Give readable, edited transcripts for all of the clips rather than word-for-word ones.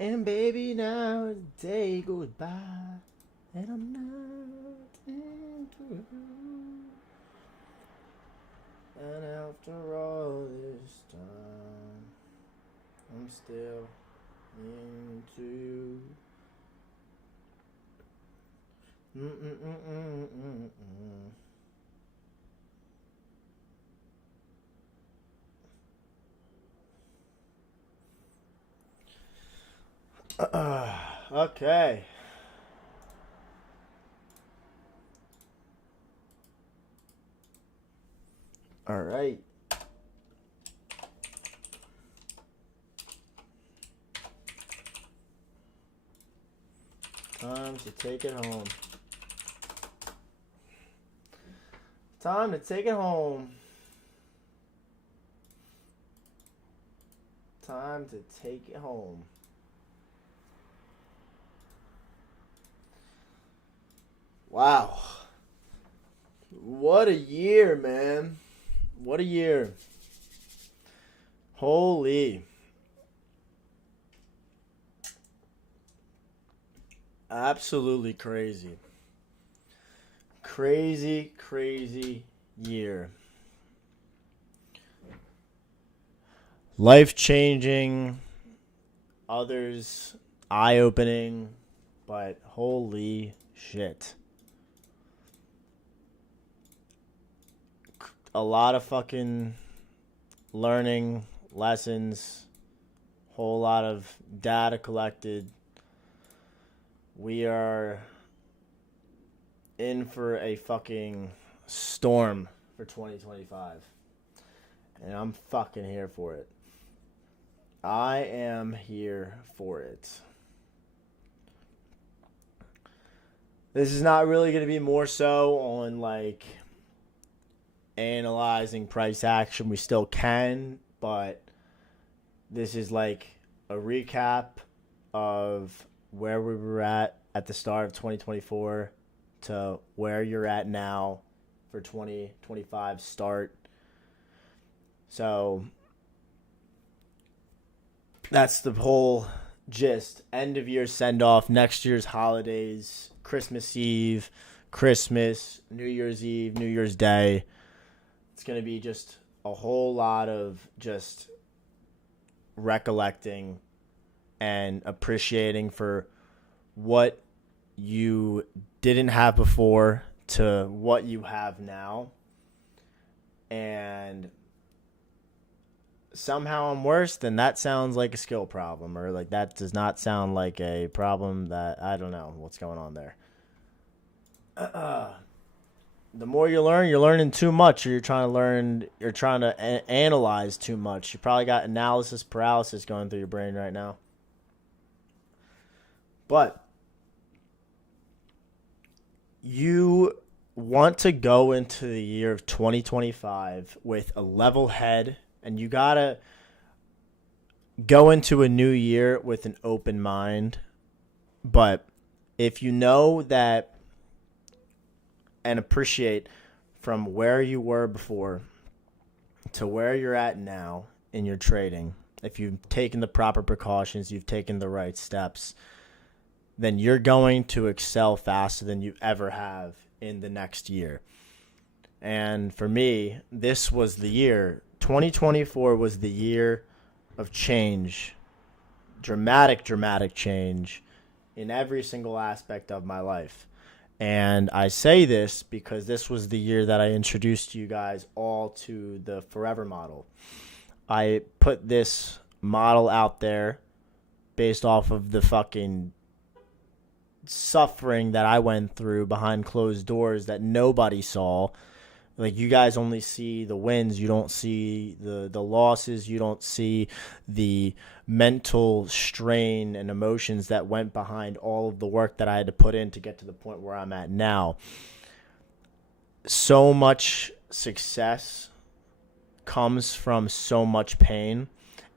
And baby, now the day goes by, and I'm not into it. And after all this time, I'm still into you. Mm-mm-mm-mm-mm-mm. Okay. All right. Time to take it home. Time to take it home. Time to take it home. Wow. What a year, man. What a year. Holy. Absolutely crazy. Crazy, crazy year. Life changing, others eye opening, but holy shit. A lot of fucking learning, lessons, whole lot of data collected. We are in for a fucking storm for 2025. And I'm fucking here for it. I am here for it. This is not really going to be more so on like analyzing price action. We still can, but this is like a recap of where we were at the start of 2024 to where you're at now for 2025 start. So that's the whole gist. End of year send off, next year's holidays, Christmas Eve, Christmas, New Year's Eve, New Year's Day. It's going to be just a whole lot of just recollecting and appreciating for what you didn't have before to what you have now. And somehow I'm worse, then that sounds like a skill problem, or like that does not sound like a problem that I don't know what's going on there. The more you learn, you're learning too much, or you're trying to analyze too much. You probably got analysis paralysis going through your brain right now. But you want to go into the year of 2025 with a level head, and you got to go into a new year with an open mind. But if you know that and appreciate from where you were before to where you're at now in your trading, if you've taken the proper precautions, you've taken the right steps, then you're going to excel faster than you ever have in the next year. And for me, this was the year. 2024 was the year of change, dramatic change in every single aspect of my life. And I say this because this was the year that I introduced you guys all to the Forever model. I put this model out there based off of the fucking suffering that I went through behind closed doors that nobody saw. Like, you guys only see the wins. You don't see the losses. You don't see the mental strain and emotions that went behind all of the work that I had to put in to get to the point where I'm at now. So much success comes from so much pain.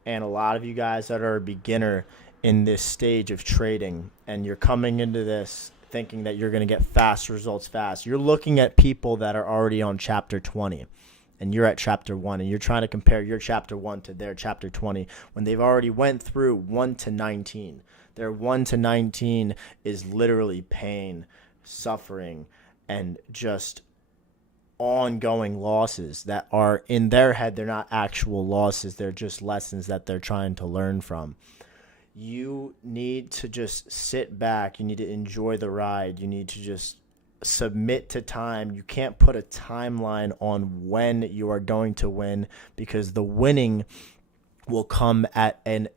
And a lot of you guys that are a beginner in this stage of trading, and you're coming into this thinking that you're going to get fast results fast. You're looking at people that are already on chapter 20. and you're at chapter 1, and you're trying to compare your chapter 1 to their chapter 20 when they've already went through 1 to 19. Their 1 to 19 is literally pain, suffering, and just ongoing losses that are in their head. They're not actual losses. They're just lessons that they're trying to learn from. You need to just sit back. You need to enjoy the ride. You need to just submit to time. You can't put a timeline on when you are going to win, because the winning will come at an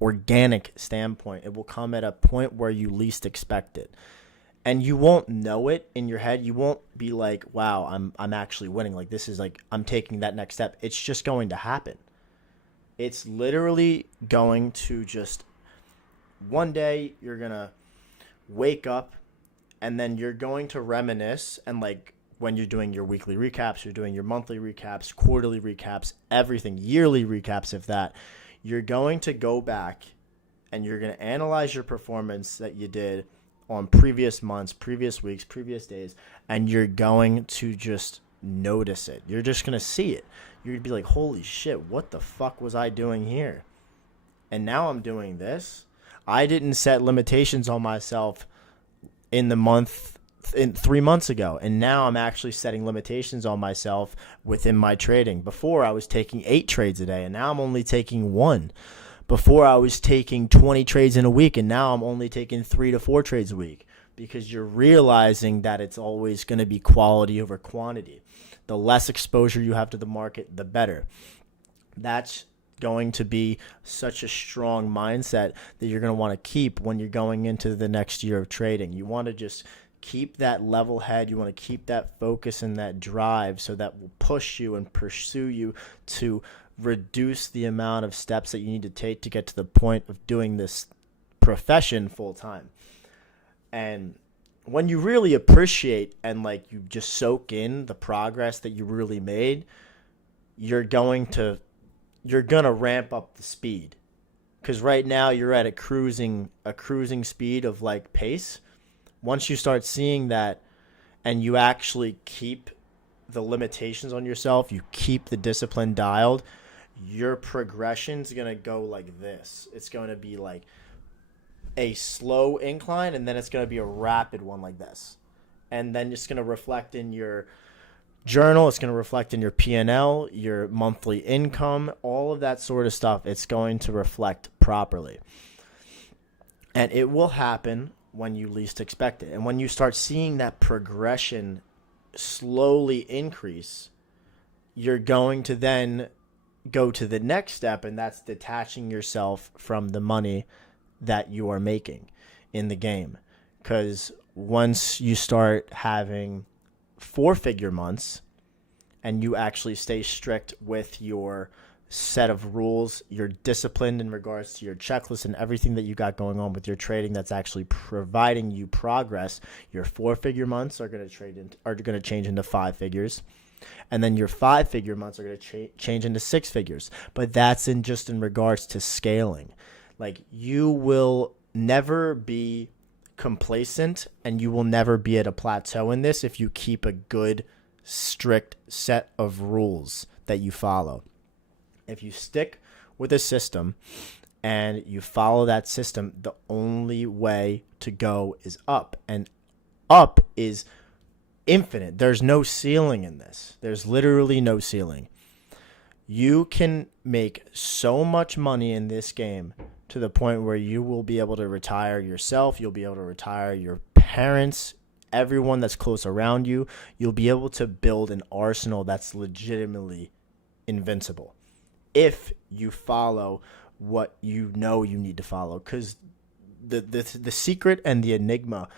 organic standpoint. It will come at a point where you least expect it. And you won't know it in your head. You won't be like, wow, I'm actually winning. Like, this is like, I'm taking that next step. It's just going to happen. It's literally going to just, one day you're going to wake up, and then you're going to reminisce. And like, when you're doing your weekly recaps, you're doing your monthly recaps, quarterly recaps, everything, yearly recaps, if that, you're going to go back and you're going to analyze your performance that you did on previous months, previous weeks, previous days, and you're going to just notice it. You're just going to see it. You're going to be like, holy shit, what the fuck was I doing here? And now I'm doing this. I didn't set limitations on myself in 3 months ago, and now I'm actually setting limitations on myself within my trading. Before, I was taking 8 trades a day, and now I'm only taking 1. Before, I was taking 20 trades in a week, and now I'm only taking 3 to 4 trades a week, because you're realizing that it's always going to be quality over quantity. The less exposure you have to the market, the better. That's going to be such a strong mindset that you're going to want to keep when you're going into the next year of trading. You want to just keep that level head. You want to keep that focus and that drive, so that will push you and pursue you to reduce the amount of steps that you need to take to get to the point of doing this profession full time. And when you really appreciate and like you just soak in the progress that you really made, you're going to ramp up the speed. Because right now you're at a cruising speed of like pace. Once you start seeing that and you actually keep the limitations on yourself, you keep the discipline dialed, your progression's going to go like this. It's going to be like a slow incline, and then it's going to be a rapid one like this. And then it's going to reflect in your journal. It's going to reflect in your P&L, your monthly income, all of that sort of stuff. It's going to reflect properly. And it will happen when you least expect it. And when you start seeing that progression slowly increase, you're going to then go to the next step, and that's detaching yourself from the money that you are making in the game. Because once you start having 4-figure months and you actually stay strict with your set of rules, you're disciplined in regards to your checklist and everything that you got going on with your trading that's actually providing you progress, your 4-figure months are going to change into 5 figures. And then your 5-figure months are going to change into 6 figures. But that's in regards to scaling. Like, you will never be complacent, and you will never be at a plateau in this if you keep a good, strict set of rules that you follow. If you stick with a system and you follow that system, the only way to go is up. And up is infinite. There's no ceiling in this. There's literally no ceiling. You can make so much money in this game to the point where you will be able to retire yourself. You'll be able to retire your parents, everyone that's close around you. You'll be able to build an arsenal that's legitimately invincible if you follow what you know you need to follow. Because the secret and the enigma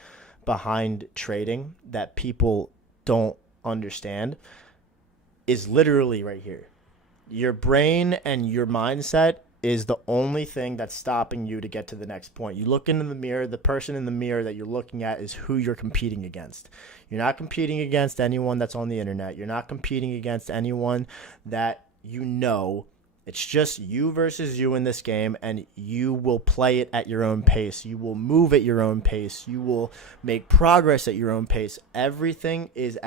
behind trading that people don't understand is literally right here. Your brain and your mindset is the only thing that's stopping you to get to the next point. You look into the mirror, the person in the mirror that you're looking at is who you're competing against. You're not competing against anyone that's on the internet. You're not competing against anyone that you know. It's just you versus you in this game, and you will play it at your own pace. You will move at your own pace. You will make progress at your own pace. Everything is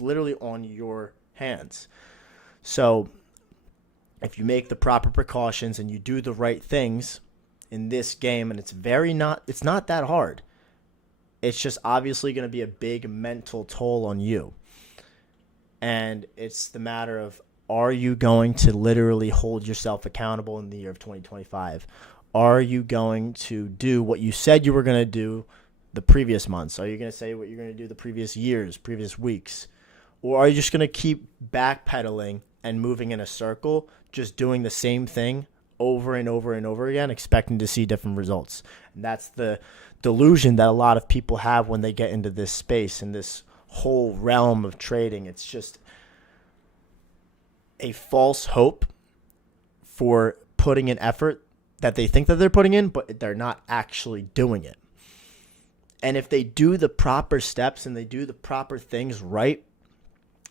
literally on your hands. So if you make the proper precautions and you do the right things in this game, and it's not that hard. It's just obviously going to be a big mental toll on you. And it's the matter of, are you going to literally hold yourself accountable in the year of 2025? Are you going to do what you said you were going to do the previous months? Are you going to say what you're going to do the previous years, previous weeks? Or are you just going to keep backpedaling and moving in a circle, just doing the same thing over and over and over again, expecting to see different results? And that's the delusion that a lot of people have when they get into this space and this whole realm of trading. It's just a false hope for putting in effort that they think that they're putting in, but they're not actually doing it. And if they do the proper steps and they do the proper things right,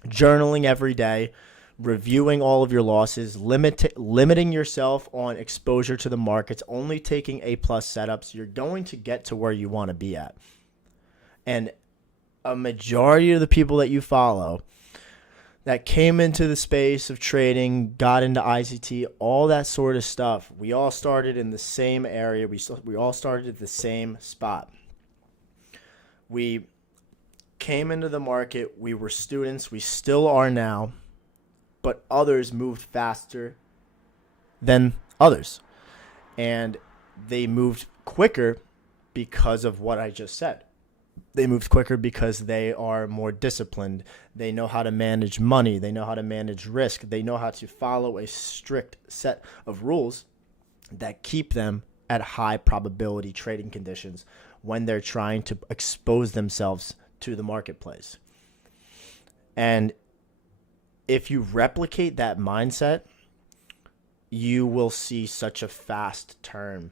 journaling every day, reviewing all of your losses, limiting yourself on exposure to the markets, only taking A-plus setups, you're going to get to where you want to be at. And a majority of the people that you follow that came into the space of trading, got into ICT, all that sort of stuff, we all started in the same area. We all started at the same spot. We came into the market. We were students. We still are now. But others moved faster than others. And they moved quicker because of what I just said. They moved quicker because they are more disciplined. They know how to manage money. They know how to manage risk. They know how to follow a strict set of rules that keep them at high probability trading conditions when they're trying to expose themselves to the marketplace. And if you replicate that mindset, you will see such a fast turn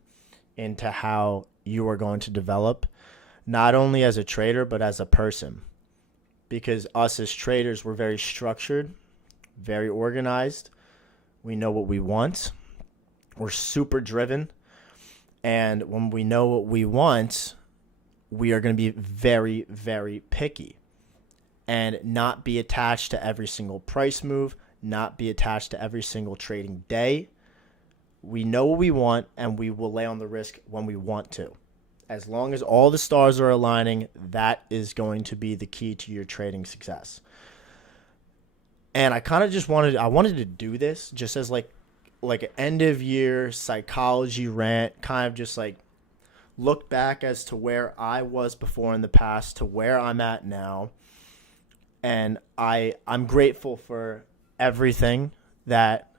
into how you are going to develop, not only as a trader, but as a person. Because us as traders, we're very structured, very organized. We know what we want. We're super driven. And when we know what we want, we are going to be very, very picky and not be attached to every single price move, not be attached to every single trading day. We know what we want, and we will lay on the risk when we want to. As long as all the stars are aligning, that is going to be the key to your trading success. And I kind of just wanted to do this just as like an end of year psychology rant, kind of just like look back as to where I was before in the past to where I'm at now. And I'm grateful for everything that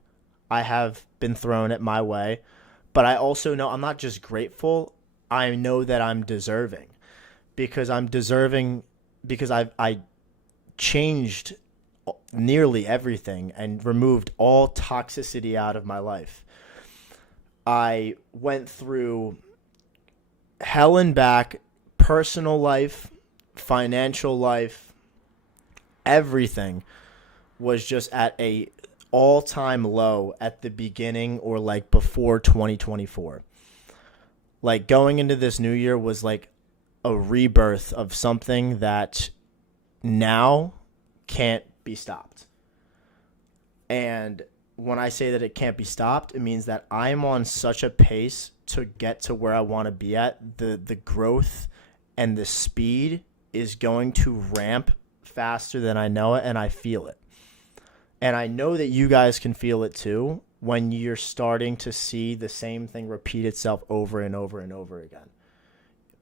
I have been thrown at my way. But I also know I'm not just grateful. I know that I'm deserving because I changed nearly everything and removed all toxicity out of my life. I went through hell and back, personal life, financial life, everything was just at a all-time low at the beginning or like before 2024. Like going into this new year was like a rebirth of something that now can't be stopped. And when I say that it can't be stopped, it means that I'm on such a pace to get to where I want to be at. The growth and the speed is going to ramp faster than I know it, and I feel it. And I know that you guys can feel it too when you're starting to see the same thing repeat itself over and over and over again.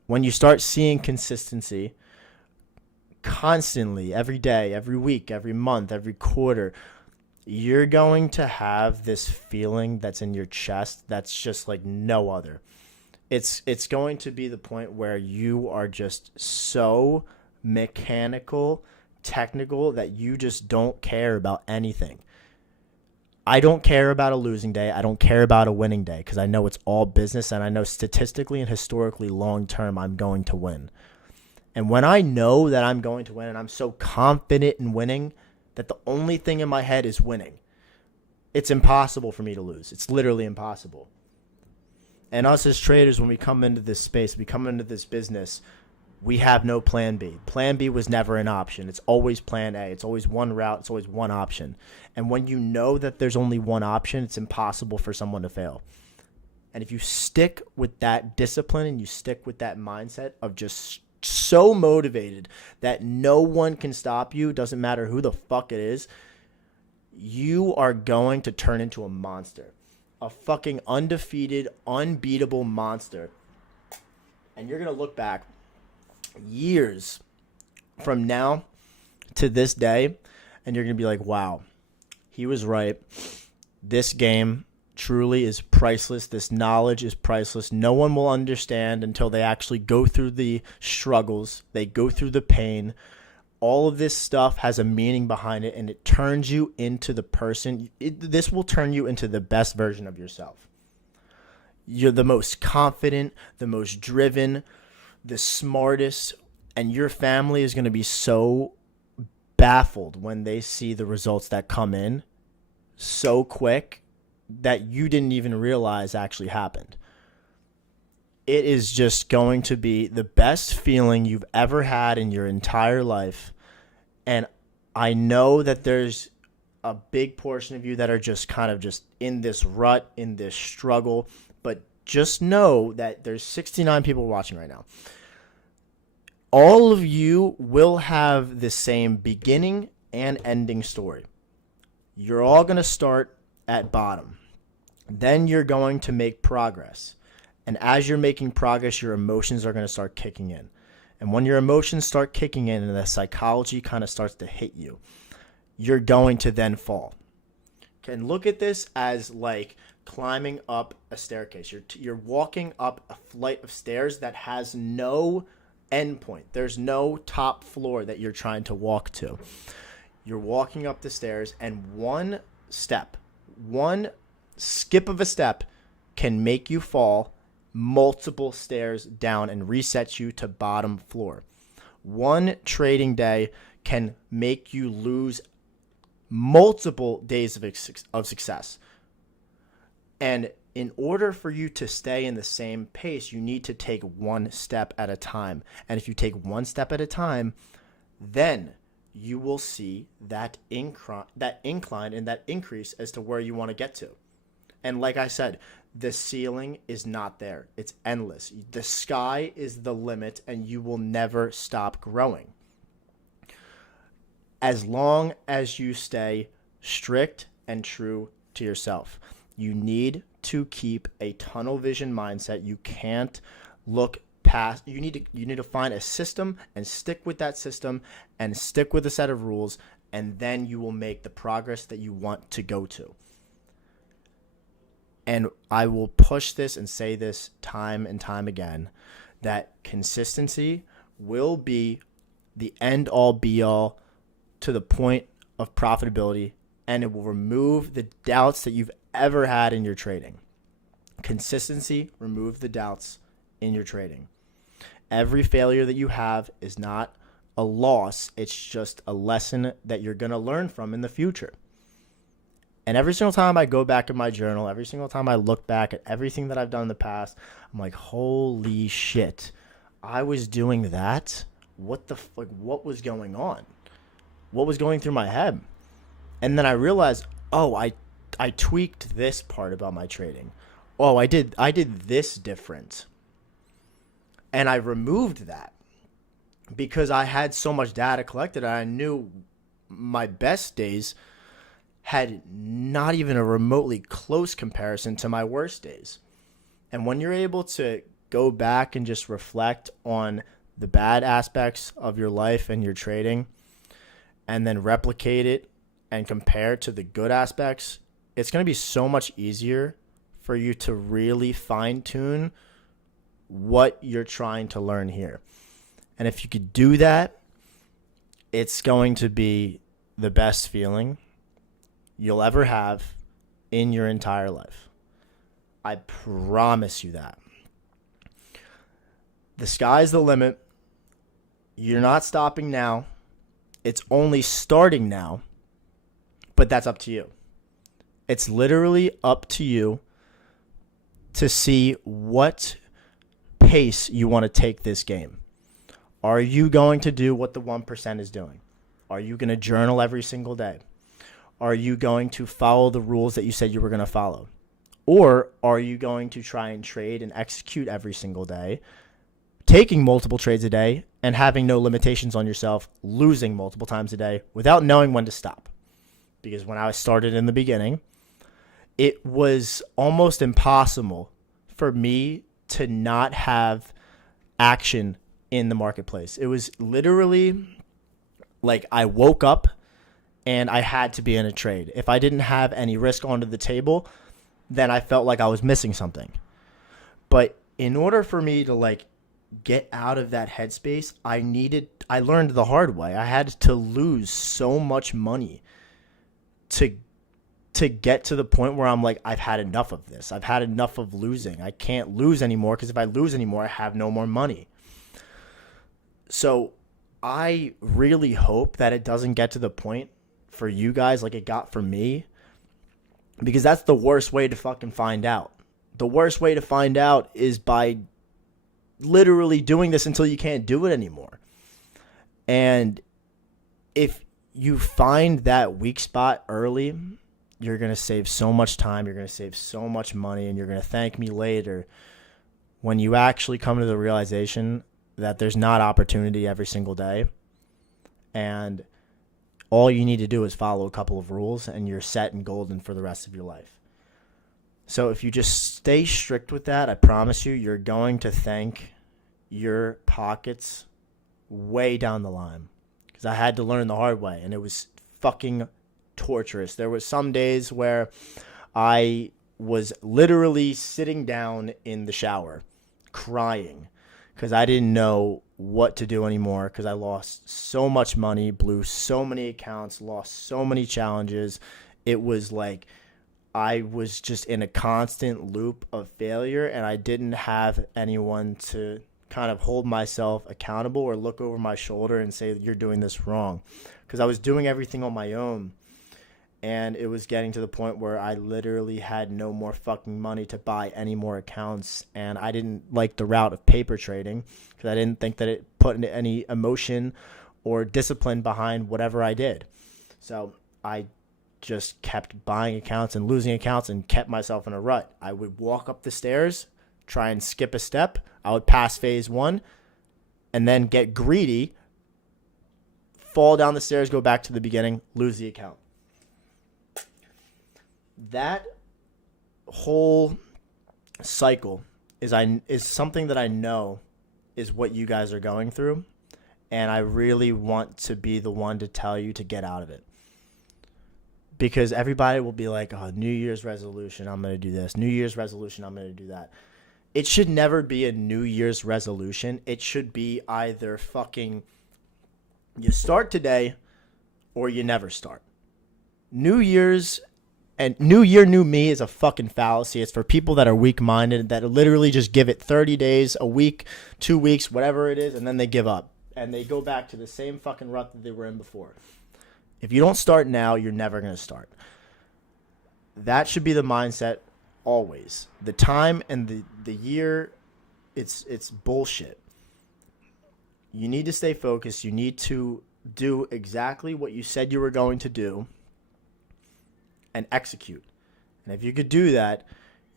When you start seeing consistency constantly, every day, every week, every month, every quarter, you're going to have this feeling that's in your chest that's just like no other. It's going to be the point where you are just so mechanical, technical, that you just don't care about anything. I don't care about a losing day. I don't care about a winning day because I know it's all business, and I know statistically and historically long term I'm going to win. And when I know that I'm going to win and I'm so confident in winning that the only thing in my head is winning, it's impossible for me to lose. It's literally impossible. And us as traders, when we come into this space, we come into this business, we have no plan B. Plan B was never an option. It's always plan A. It's always one route. It's always one option. And when you know that there's only one option, it's impossible for someone to fail. And if you stick with that discipline and you stick with that mindset of just so motivated that no one can stop you, doesn't matter who the fuck it is, you are going to turn into a monster. A fucking undefeated, unbeatable monster. And you're going to look back years from now to this day, and you're going to be like, wow, he was right. This game truly is priceless. This knowledge is priceless. No one will understand until they actually go through the struggles. They go through the pain. All of this stuff has a meaning behind it, and it turns you into the person. This will turn you into the best version of yourself. You're the most confident, the most driven, the smartest, and your family is going to be so baffled when they see the results that come in so quick that you didn't even realize actually happened. It is just going to be the best feeling you've ever had in your entire life. And I know that there's a big portion of you that are just kind of just in this rut, in this struggle, but just know that there's 69 people watching right now. All of you will have the same beginning and ending story. You're all going to start at bottom. Then you're going to make progress. And as you're making progress, your emotions are going to start kicking in. And when your emotions start kicking in and the psychology kind of starts to hit you, you're going to then fall. And look at this as like climbing up a staircase. You're walking up a flight of stairs that has no end point. There's no top floor that you're trying to walk to. You're walking up the stairs, and one skip of a step can make you fall multiple stairs down and reset you to bottom floor. One trading day can make you lose multiple days of success. And in order for you to stay in the same pace, you need to take one step at a time. And if you take one step at a time, then you will see that incline and that increase as to where you want to get to. And like I said, the ceiling is not there. It's endless. The sky is the limit, and you will never stop growing. As long as you stay strict and true to yourself. You need to keep a tunnel vision mindset. You can't look past. You need to find a system and stick with that system and stick with a set of rules, and then you will make the progress that you want to go to. And I will push this and say this time and time again, that consistency will be the end all be all to the point of profitability, and it will remove the doubts that you've ever had in your trading. Consistency remove the doubts in your trading. Every failure that you have is not a loss. It's just a lesson that you're going to learn from in the future. And every single time I go back in my journal, every single time I look back at everything that I've done in the past, I'm like, holy shit, I was doing that? What the fuck? What was going on? What was going through my head? And then I realized, oh, I tweaked this part about my trading. Oh, I did this different. And I removed that because I had so much data collected. I knew my best days had not even a remotely close comparison to my worst days. And when you're able to go back and just reflect on the bad aspects of your life and your trading and then replicate it and compare to the good aspects, it's going to be so much easier for you to really fine-tune what you're trying to learn here. And if you could do that, it's going to be the best feeling you'll ever have in your entire life. I promise you that. The sky's the limit. You're not stopping now. It's only starting now. But that's up to you. It's literally up to you to see what pace you want to take this game. Are you going to do what the 1% is doing? Are you going to journal every single day? Are you going to follow the rules that you said you were going to follow? Or are you going to try and trade and execute every single day, taking multiple trades a day and having no limitations on yourself, losing multiple times a day without knowing when to stop? Because when I started in the beginning, it was almost impossible for me to not have action in the marketplace. It was literally like I woke up and I had to be in a trade. If I didn't have any risk onto the table, then I felt like I was missing something. But in order for me to like get out of that headspace, I learned the hard way. I had to lose so much money to get to the point where I'm like, I've had enough of this. I've had enough of losing. I can't lose anymore, because if I lose anymore, I have no more money. So I really hope that it doesn't get to the point for you guys like it got for me, because that's the worst way to fucking find out. The worst way to find out is by literally doing this until you can't do it anymore. And if you find that weak spot early, you're going to save so much time, you're going to save so much money, and you're going to thank me later when you actually come to the realization that there's not opportunity every single day. And all you need to do is follow a couple of rules and you're set and golden for the rest of your life. So if you just stay strict with that, I promise you're going to thank your pockets way down the line. Because I had to learn the hard way, and it was fucking torturous. There were some days where I was literally sitting down in the shower crying because I didn't know what to do anymore, because I lost so much money, blew so many accounts, lost so many challenges. It was like I was just in a constant loop of failure, and I didn't have anyone to kind of hold myself accountable or look over my shoulder and say, you're doing this wrong, because I was doing everything on my own. And it was getting to the point where I literally had no more fucking money to buy any more accounts. And I didn't like the route of paper trading, because I didn't think that it put any emotion or discipline behind whatever I did. So I just kept buying accounts and losing accounts and kept myself in a rut. I would walk up the stairs, try and skip a step. I would pass phase one and then get greedy, fall down the stairs, go back to the beginning, lose the account. That whole cycle is something that I know is what you guys are going through, and I really want to be the one to tell you to get out of it. Because everybody will be like, oh, New Year's resolution, I'm going to do this. New Year's resolution, I'm going to do that. It should never be a New Year's resolution. It should be either fucking you start today or you never start. New Year's and New Year, New Me is a fucking fallacy. It's for people that are weak-minded, that literally just give it 30 days, a week, 2 weeks, whatever it is, and then they give up. And they go back to the same fucking rut that they were in before. If you don't start now, you're never going to start. That should be the mindset always. The time and the year, it's bullshit. You need to stay focused. You need to do exactly what you said you were going to do and execute. And if you could do that,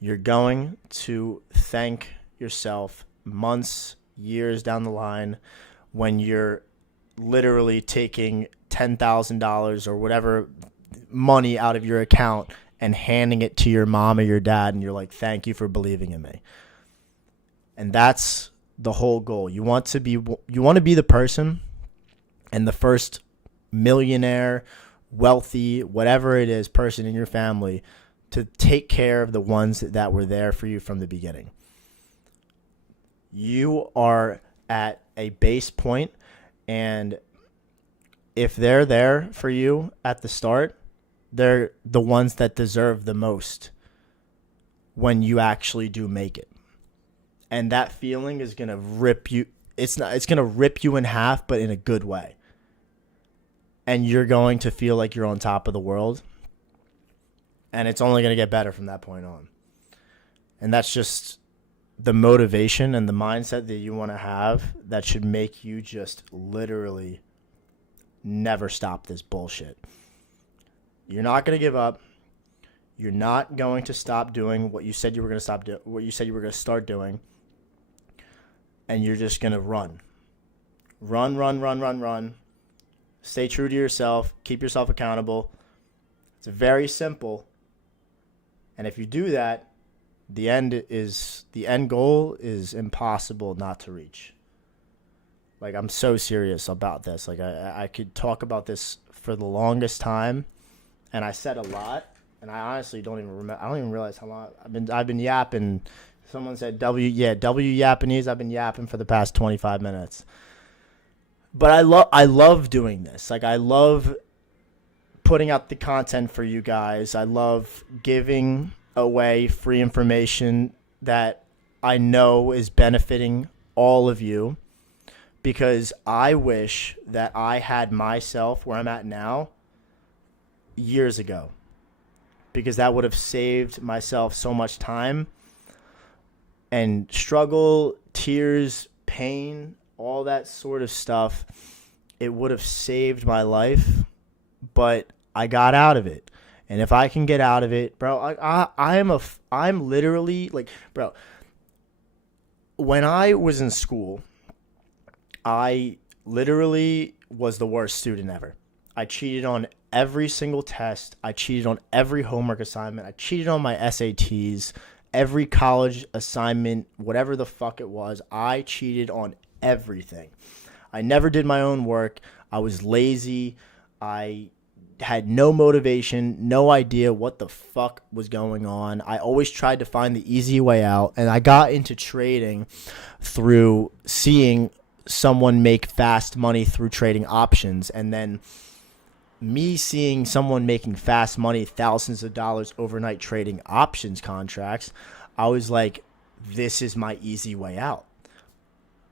you're going to thank yourself months, years down the line when you're literally taking $10,000 or whatever money out of your account and handing it to your mom or your dad, and you're like, thank you for believing in me. And that's the whole goal. You want to be the person and the first millionaire, wealthy, whatever it is, person in your family to take care of the ones that were there for you from the beginning. You are at a base point, and if they're there for you at the start, they're the ones that deserve the most when you actually do make it. And that feeling is going to rip you. It's going to rip you in half, but in a good way. And you're going to feel like you're on top of the world. And it's only going to get better from that point on. And that's just the motivation and the mindset that you want to have that should make you just literally never stop this bullshit. You're not going to give up. You're not going to stop doing what you said you were going to what you said you were going to start doing. And you're just going to run. Run. Stay true to yourself. Keep yourself accountable. It's very simple. And if you do that, the end goal is impossible not to reach. Like, I'm so serious about this. Like, I could talk about this for the longest time, and I said a lot, and I honestly don't even remember. I don't even realize how long I've been yapping. Someone said W Japanese. I've been yapping for the past 25 minutes. But I love doing this. Like, I love putting out the content for you guys. I love giving away free information that I know is benefiting all of you, because I wish that I had myself where I'm at now years ago, because that would have saved myself so much time and struggle, tears, pain, all that sort of stuff. It would have saved my life, but I got out of it. And if I can get out of it, bro, I'm literally like, bro, when I was in school, I literally was the worst student ever. I cheated on every single test. I cheated on every homework assignment. I cheated on my SATs, every college assignment, whatever the fuck it was. I cheated on everything. I never did my own work. I was lazy. I had no motivation, no idea what the fuck was going on. I always tried to find the easy way out, and I got into trading through seeing someone make fast money through trading options, and then me seeing someone making fast money, thousands of dollars overnight trading options contracts. I was like, this is my easy way out.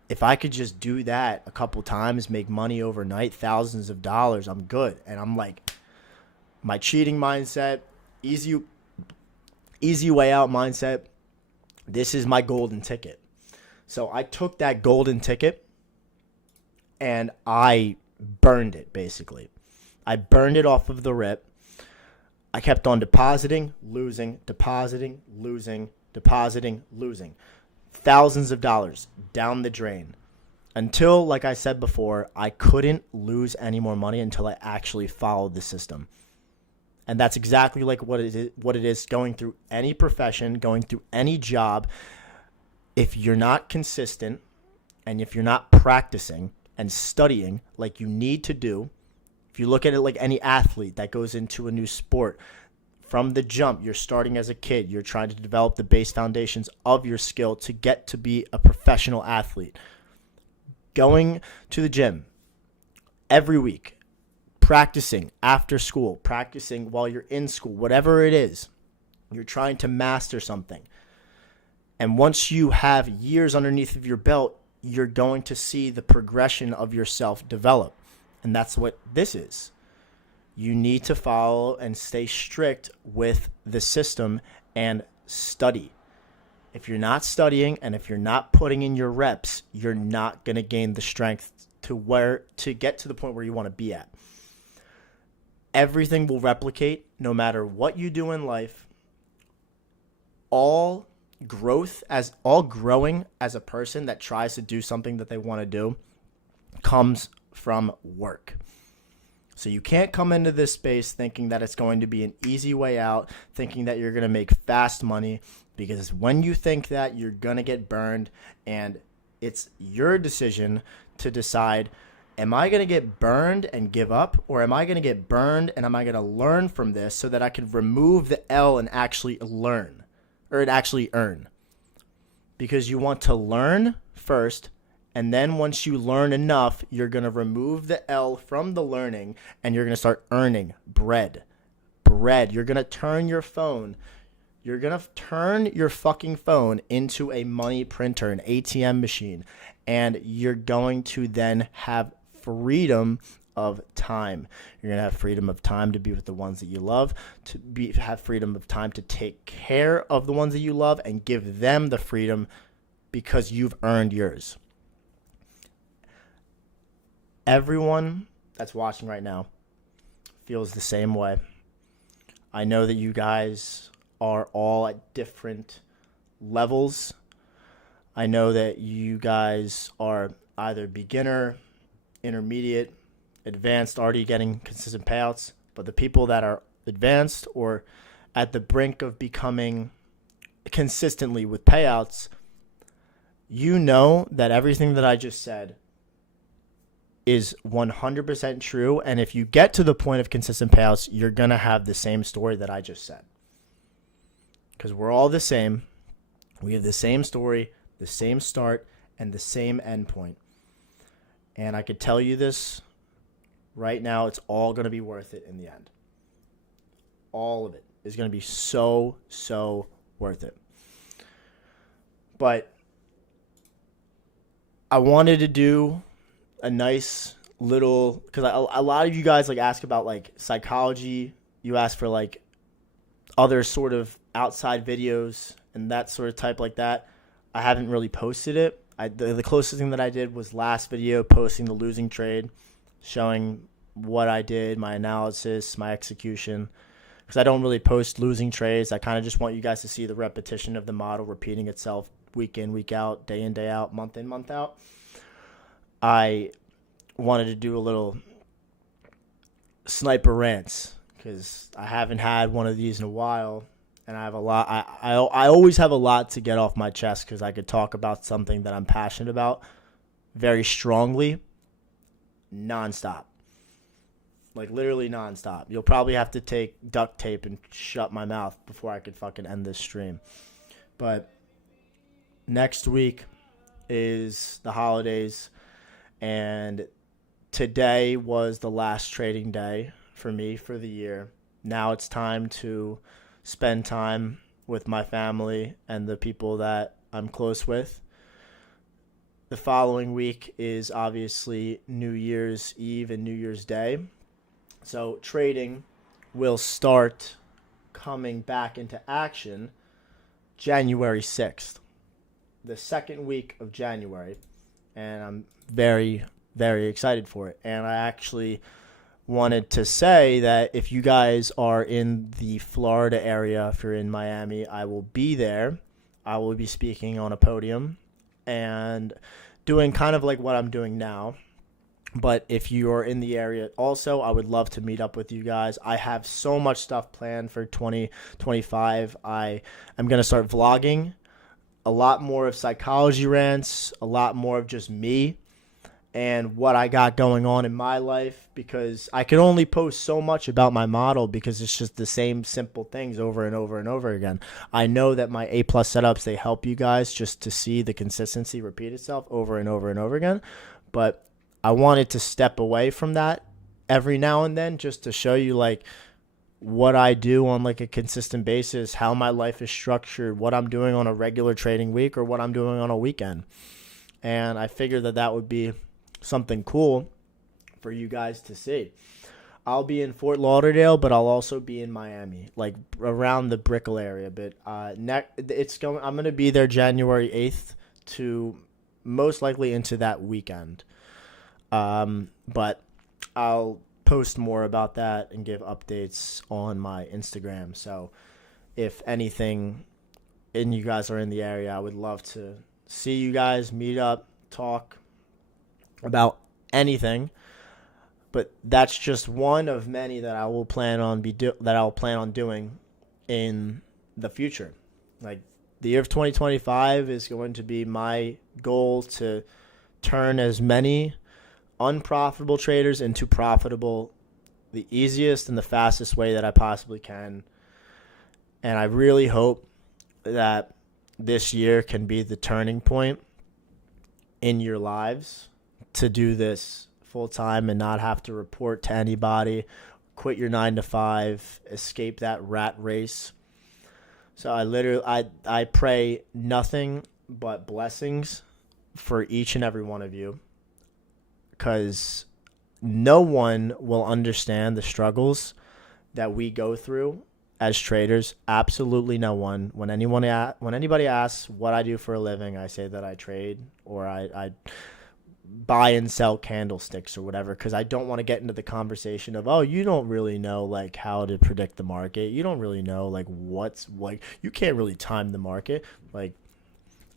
If I could just do that a couple times, make money overnight, thousands of dollars, I'm good. And I'm like, my cheating mindset, easy way out mindset, this is my golden ticket. So I took that golden ticket and I burned it, basically. I burned it off of the rip. I kept on depositing, losing, depositing, losing, depositing, losing. Thousands of dollars down the drain, until, like I said before, I couldn't lose any more money until I actually followed the system. And that's exactly like what it is going through any profession, going through any job. If you're not consistent and if you're not practicing and studying like you need to do, if you look at it like any athlete that goes into a new sport, from the jump, you're starting as a kid. You're trying to develop the base foundations of your skill to get to be a professional athlete. Going to the gym every week, practicing after school, practicing while you're in school, whatever it is, you're trying to master something. And once you have years underneath of your belt, you're going to see the progression of yourself develop. And that's what this is. You need to follow and stay strict with the system and study. If you're not studying and if you're not putting in your reps, you're not going to gain the strength to get to the point where you want to be at. Everything will replicate no matter what you do in life. All growing as a person that tries to do something that they want to do comes from work. So you can't come into this space thinking that it's going to be an easy way out, thinking that you're going to make fast money, because when you think that, you're going to get burned, and it's your decision to decide, am I going to get burned and give up, or am I going to get burned and am I going to learn from this so that I can remove the L and actually learn, or actually earn? Because you want to learn first. And then once you learn enough, you're going to remove the L from the learning and you're going to start earning bread. You're going to turn your phone. You're going to turn your fucking phone into a money printer, an ATM machine. And you're going to then have freedom of time. You're going to have freedom of time to be with the ones that you love, have freedom of time to take care of the ones that you love and give them the freedom because you've earned yours. Everyone that's watching right now feels the same way. I know that you guys are all at different levels. I know that you guys are either beginner, intermediate, advanced, already getting consistent payouts, but the people that are advanced or at the brink of becoming consistently with payouts, you know that everything that I just said is 100% true. And if you get to the point of consistent payouts, you're going to have the same story that I just said. Because we're all the same. We have the same story, the same start, and the same end point. And I could tell you this right now, it's all going to be worth it in the end. All of it is going to be so, so worth it. But I wanted to do a nice little, because a lot of you guys like ask about like psychology. You ask for like other sort of outside videos and that sort of type like that. I haven't really posted it. The closest thing that I did was last video, posting the losing trade, showing what I did, my analysis, my execution. Because I don't really post losing trades. I kind of just want you guys to see the repetition of the model repeating itself week in, week out, day in, day out, month in, month out. I wanted to do a little sniper rants because I haven't had one of these in a while, and I have a lot. I always have a lot to get off my chest because I could talk about something that I'm passionate about very strongly, nonstop, like literally nonstop. You'll probably have to take duct tape and shut my mouth before I could fucking end this stream. But next week is the holidays. And today was the last trading day for me for the year. Now it's time to spend time with my family and the people that I'm close with. The following week is obviously New Year's Eve and New Year's Day. So trading will start coming back into action January 6th, the second week of January. And I'm very, very excited for it. And I actually wanted to say that if you guys are in the Florida area, if you're in Miami, I will be there. I will be speaking on a podium and doing kind of like what I'm doing now. But if you're in the area also, I would love to meet up with you guys. I have so much stuff planned for 2025. I am going to start vlogging. A lot more of psychology rants, a lot more of just me and what I got going on in my life, because I can only post so much about my model because it's just the same simple things over and over and over again. I know that my A+ setups, they help you guys just to see the consistency repeat itself over and over and over again. But I wanted to step away from that every now and then just to show you like what I do on like a consistent basis, how my life is structured, what I'm doing on a regular trading week or what I'm doing on a weekend. And I figured that that would be something cool for you guys to see. I'll be in Fort Lauderdale, but I'll also be in Miami, like around the Brickell area. But I'm going to be there January 8th to most likely into that weekend. But I'll post more about that and give updates on my Instagram. So if anything and you guys are in the area, I would love to see you guys, meet up, talk about anything. But that's just one of many that I will plan on doing in the future. Like the year of 2025 is going to be my goal to turn as many unprofitable traders into profitable the easiest and the fastest way that I possibly can. And I really hope that this year can be the turning point in your lives to do this full time and not have to report to anybody, quit your 9-to-5, escape that rat race. So I pray nothing but blessings for each and every one of you, because no one will understand the struggles that we go through as traders? Absolutely no one. When anybody asks what I do for a living, I say that I trade, or I buy and sell candlesticks or whatever, because I don't want to get into the conversation of, oh, you don't really know like how to predict the market. You don't really know like what's like, you can't really time the market. Like,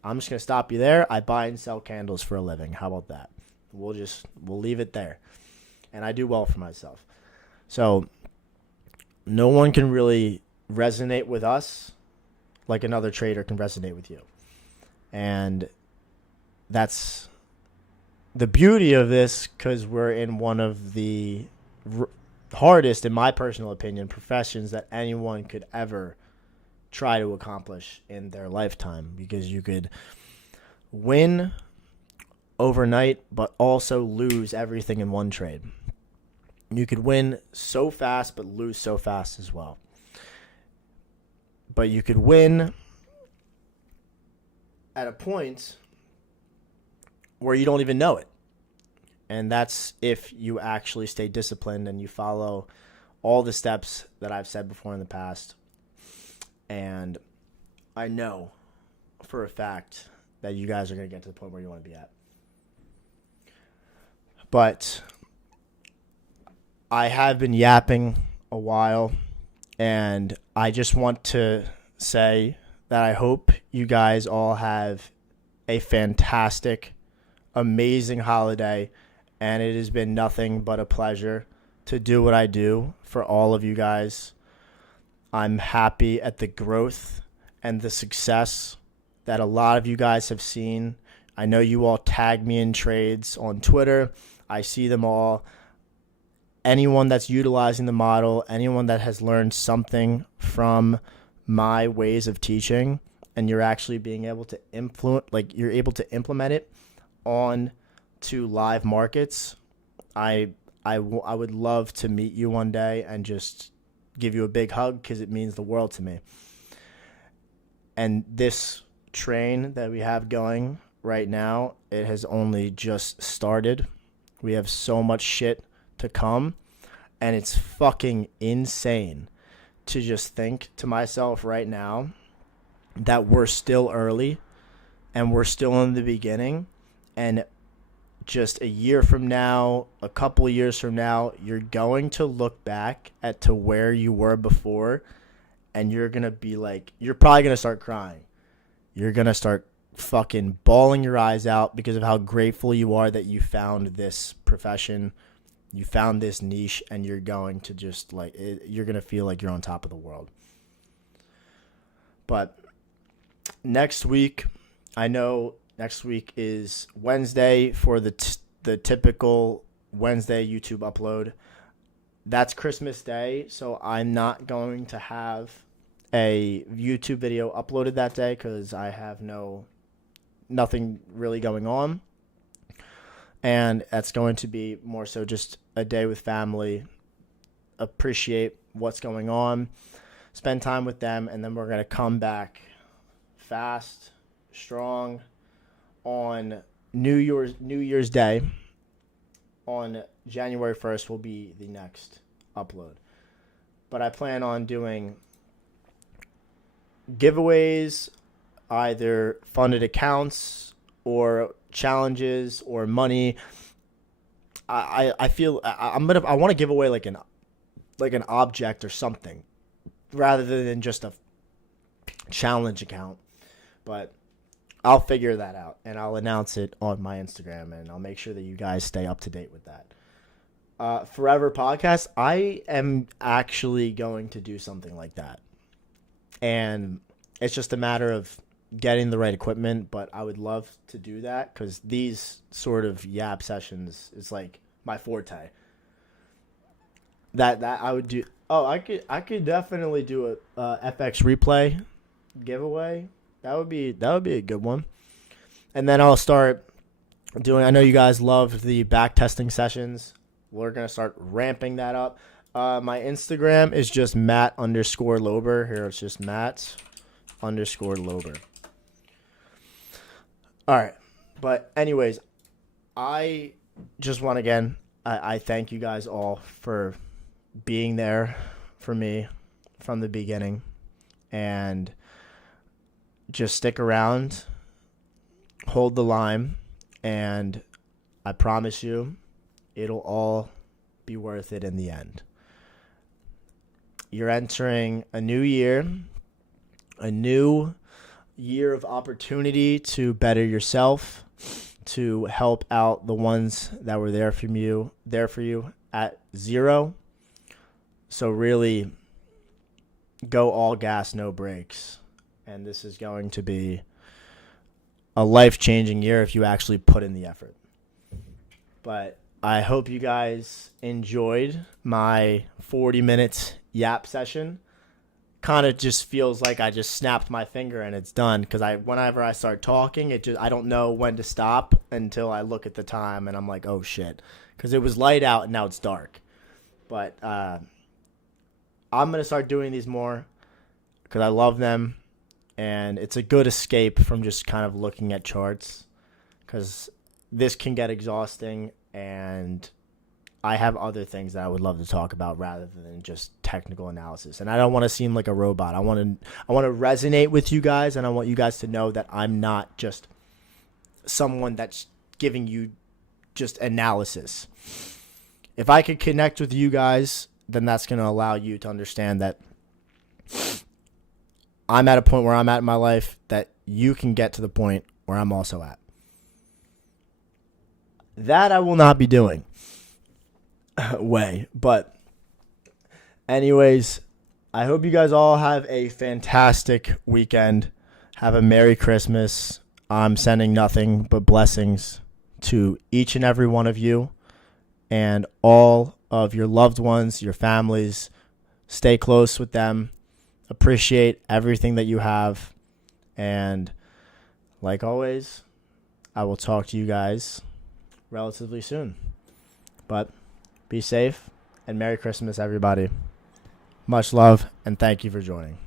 I'm just gonna stop you there. I buy and sell candles for a living. How about that? We'll leave it there. And I do well for myself. So no one can really resonate with us like another trader can resonate with you. And that's the beauty of this, because we're in one of the hardest, in my personal opinion, professions that anyone could ever try to accomplish in their lifetime, because you could win overnight but also lose everything in one trade. You could win so fast but lose so fast as well. But you could win at a point where you don't even know it. And that's if you actually stay disciplined and you follow all the steps that I've said before in the past. And I know for a fact that you guys are going to get to the point where you want to be at. But I have been yapping a while, and I just want to say that I hope you guys all have a fantastic, amazing holiday, and it has been nothing but a pleasure to do what I do for all of you guys. I'm happy at the growth and the success that a lot of you guys have seen. I know you all tag me in trades on Twitter. I see them all. Anyone that's utilizing the model, anyone that has learned something from my ways of teaching, and you're actually being able to you're able to implement it on to live markets, I would love to meet you one day and just give you a big hug, because it means the world to me. And this train that we have going right now, it has only just started. We have so much shit to come, and it's fucking insane to just think to myself right now that we're still early and we're still in the beginning, and just a year from now, a couple of years from now, you're going to look back at to where you were before, and you're going to be like, you're probably going to start crying. You're going to start fucking bawling your eyes out because of how grateful you are that you found this profession, you found this niche, and you're going to just you're going to feel like you're on top of the world. But next week, I know next week is Wednesday for the typical Wednesday YouTube upload. That's Christmas Day, so I'm not going to have a YouTube video uploaded that day because I have nothing really going on. And that's going to be more so just a day with family, appreciate what's going on, spend time with them, and then we're going to come back fast, strong, on New Year's Day. On January 1st will be the next upload. But I plan on doing giveaways, either funded accounts or challenges or money. I feel I want to give away like an object or something rather than just a challenge account. But I'll figure that out, and I'll announce it on my Instagram, and I'll make sure that you guys stay up to date with that. Forever Podcast, I am actually going to do something like that. And it's just a matter of getting the right equipment, but I would love to do that because these sort of yap sessions is like my forte. That I would do. Oh, I could definitely do a FX replay giveaway. That would be a good one. And then I'll start doing, I know you guys loved the back testing sessions. We're going to start ramping that up. My Instagram is just Matt_Lober. Here it's just Matt_Lober. All right. But anyways, I just want I thank you guys all for being there for me, from the beginning and just stick around, hold the line, and I promise you it'll all be worth it in the end. You're entering a new year of opportunity to better yourself, to help out the ones that were there for you at zero. So really go all gas, no brakes. And this is going to be a life-changing year if you actually put in the effort. But I hope you guys enjoyed my 40 minutes yap session. Kind of just feels like I just snapped my finger and it's done, because whenever I start talking, I don't know when to stop until I look at the time and I'm like, oh shit, because it was light out and now it's dark. But I'm gonna start doing these more because I love them, and it's a good escape from just kind of looking at charts, because this can get exhausting and I have other things that I would love to talk about rather than just technical analysis. And I don't want to seem like a robot. I want to resonate with you guys, and I want you guys to know that I'm not just someone that's giving you just analysis. If I could connect with you guys, then that's going to allow you to understand that I'm at a point where I'm at in my life that you can get to the point where I'm also at. That I will not be doing. But anyways, I hope you guys all have a fantastic weekend. Have a Merry Christmas. I'm sending nothing but blessings to each and every one of you and all of your loved ones, your families. Stay close with them. Appreciate everything that you have. And like always, I will talk to you guys relatively soon. But be safe, and Merry Christmas, everybody. Much love, and thank you for joining.